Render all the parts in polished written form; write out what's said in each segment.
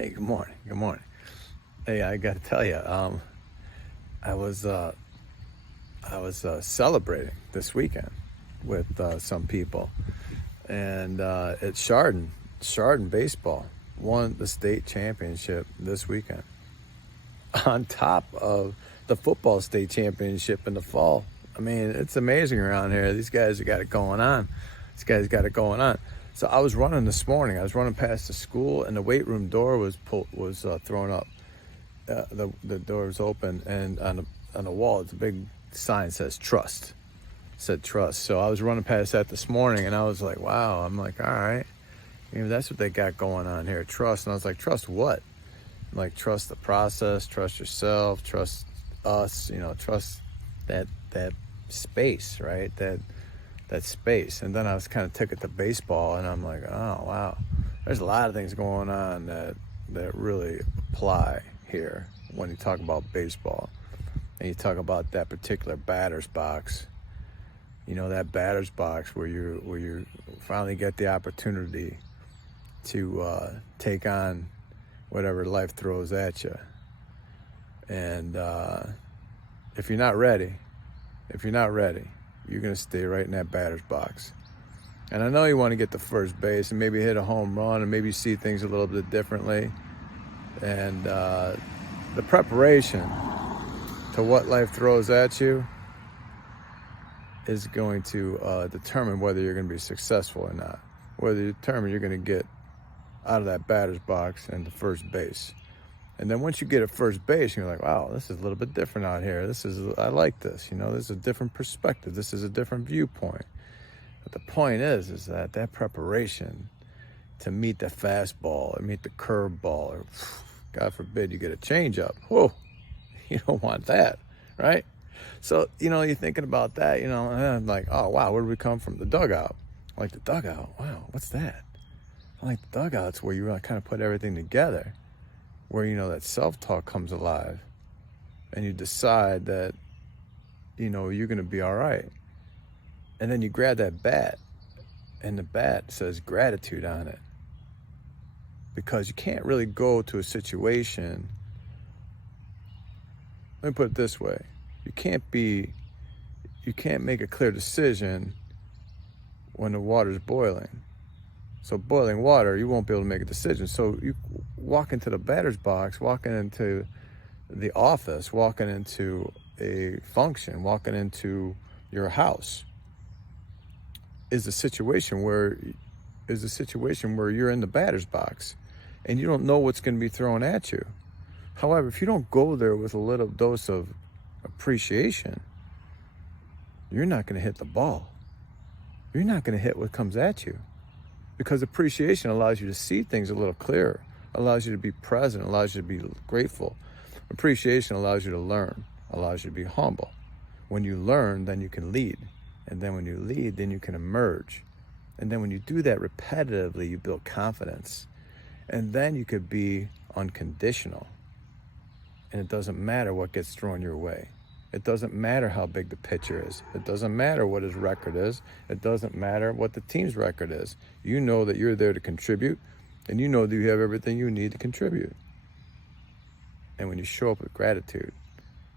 Hey, good morning. Good morning. Hey, I got to tell you, I was celebrating this weekend with some people, and it's Chardon baseball won the state championship this weekend, on top of the football state championship in the fall. I mean, it's amazing around here. These guys have got it going on. These guys got it going on. So I was running this morning. I was running past the school, and the weight room door was thrown up. The door was open, and on the wall, it's a big sign that says trust. Said trust. So I was running past that this morning, and I was like, wow. I'm like, all right, that's what they got going on here, trust. And I was like, trust what? Like, trust the process, trust yourself, trust us. Trust that space, right? That space. And then I was kind of took it to baseball, and I'm like, oh wow, there's a lot of things going on that really apply here when you talk about baseball, and you talk about that particular batter's box. That batter's box where you finally get the opportunity to take on whatever life throws at you. And if you're not ready, you're going to stay right in that batter's box. And I know you want to get to first base and maybe hit a home run and maybe see things a little bit differently. And the preparation to what life throws at you is going to determine whether you're going to be successful or not, whether you determine you're going to get out of that batter's box and to first base. And then once you get at first base, you're like, wow, this is a little bit different out here. I like this. This is a different perspective. This is a different viewpoint. But the point is that preparation to meet the fastball or meet the curveball, or God forbid you get a changeup. Whoa, you don't want that, right? So, you're thinking about that, and I'm like, oh, wow, where did we come from? The dugout. Like, the dugout, wow, what's that? I like the dugout's where you really kind of put everything together, where, that self-talk comes alive, and you decide that, you're going to be all right. And then you grab that bat, and the bat says gratitude on it. Because you can't really go to a situation, let me put it this way, you can't make a clear decision when the water's boiling. So boiling water, you won't be able to make a decision. So you walk into the batter's box, walking into the office, walking into a function, walking into your house, is a situation where you're in the batter's box and you don't know what's going to be thrown at you. However, if you don't go there with a little dose of appreciation, you're not going to hit the ball. You're not going to hit what comes at you, because appreciation allows you to see things a little clearer, allows you to be present, allows you to be grateful. Appreciation allows you to learn, allows you to be humble. When you learn, then you can lead. And then when you lead, then you can emerge. And then when you do that repetitively, you build confidence. And then you could be unconditional. And it doesn't matter what gets thrown your way. It doesn't matter how big the pitcher is. It doesn't matter what his record is. It doesn't matter what the team's record is. You know that you're there to contribute, and you know that you have everything you need to contribute. And when you show up with gratitude,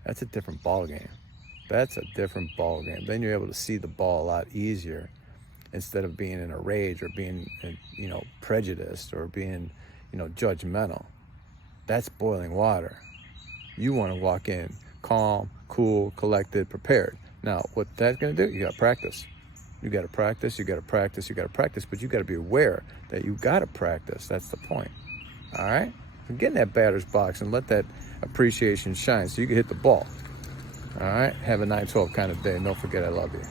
that's a different ball game. That's a different ball game. Then you're able to see the ball a lot easier, instead of being in a rage or being, prejudiced or being, judgmental. That's boiling water. You want to walk in calm, cool, collected, prepared. Now, what that's going to do, you got to practice. You got to practice, but you got to be aware that you got to practice. That's the point. All right? So get in that batter's box and let that appreciation shine so you can hit the ball. All right? Have a 9-12 kind of day. And don't forget, I love you.